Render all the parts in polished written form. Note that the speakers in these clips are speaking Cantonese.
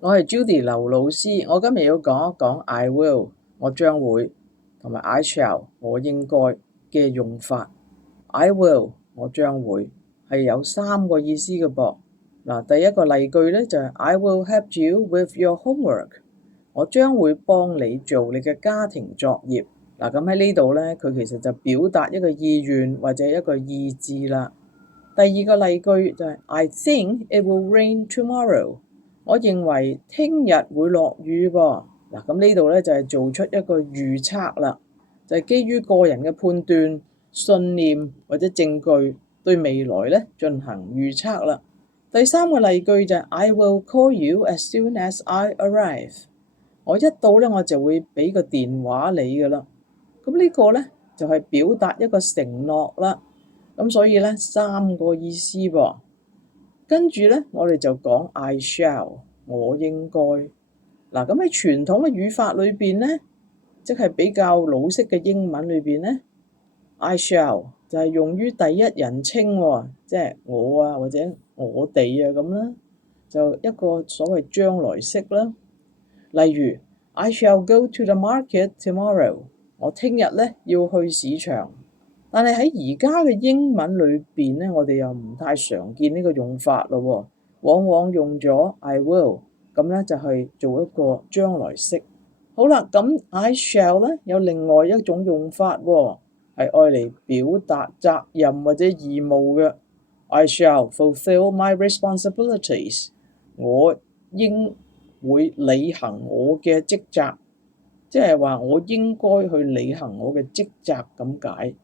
我係 Judy 劉老師，我今日要講一講 I will 我將會同埋 I shall 我應該嘅用法。I will 我將會係有三個意思嘅噃。嗱，第一個例句咧就係 I will help you with your homework， 我將會幫你做你嘅家庭作業。嗱，咁喺呢度咧，佢其實就表達一個意願或者一個意志啦。第二個例句就係 I think it will rain tomorrow， 我認為聽日會落雨噃。嗱，咁呢度咧就係做出一個預測啦，就係基於個人嘅判斷、信念或者證據對未來咧進行預測啦。第三個例句就係 I will call you as soon as I arrive， 我一到咧我就會俾個電話你噶啦。咁呢個咧就係表達一個承諾啦。咁所以咧三個意思噃，跟住咧我哋就講 I shall 我應該。嗱，咁喺傳統嘅語法裏邊咧，即係比較老式嘅英文裏邊咧， I shall 就係用於第一人稱喎，即係我啊或者我哋啊咁啦，就一個所謂將來式啦。例如 I shall go to the market tomorrow， 我聽日咧要去市場。但係喺而家嘅英文裏邊咧，我哋又唔太常見呢個用法咯，往往用咗 I will， 咁咧就係做一個將來式。好啦，咁 I shall 咧有另外一種用法喎，係愛嚟表達責任或者義務嘅。I shall fulfill my responsibilities， 我應會履行我嘅職責，即係話我應該去履行我嘅職責咁解。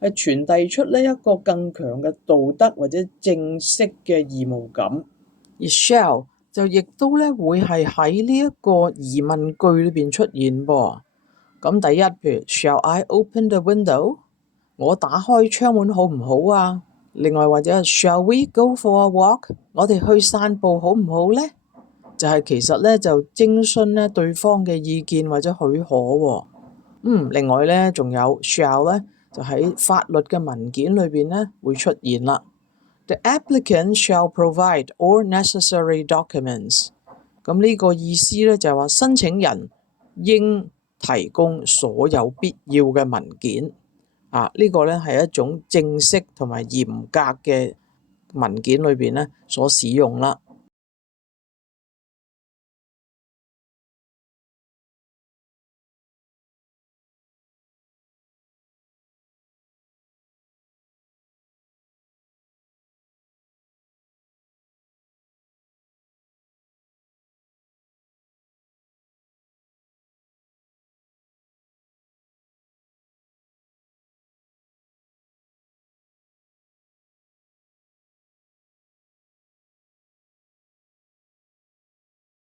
係傳遞出呢一個更強嘅道德或者正式嘅義務感，而 shall 就亦都咧會係喺呢一個疑問句裏邊出現噃。咁第一，譬如 Shall I open the window？ 我打開窗門好唔好啊？另外或者 Shall we go for a walk？ 我哋去散步好唔好呢？就係其實咧就徵詢咧對方嘅意見或者許可喎。另外咧仲有 shall 咧。就喺法律嘅文件裏邊咧會出現啦。The applicant shall provide all necessary documents。咁呢個意思咧就係話申請人應提供所有必要嘅文件。呢個咧係一種正式同埋嚴格嘅文件裏邊咧所使用啦。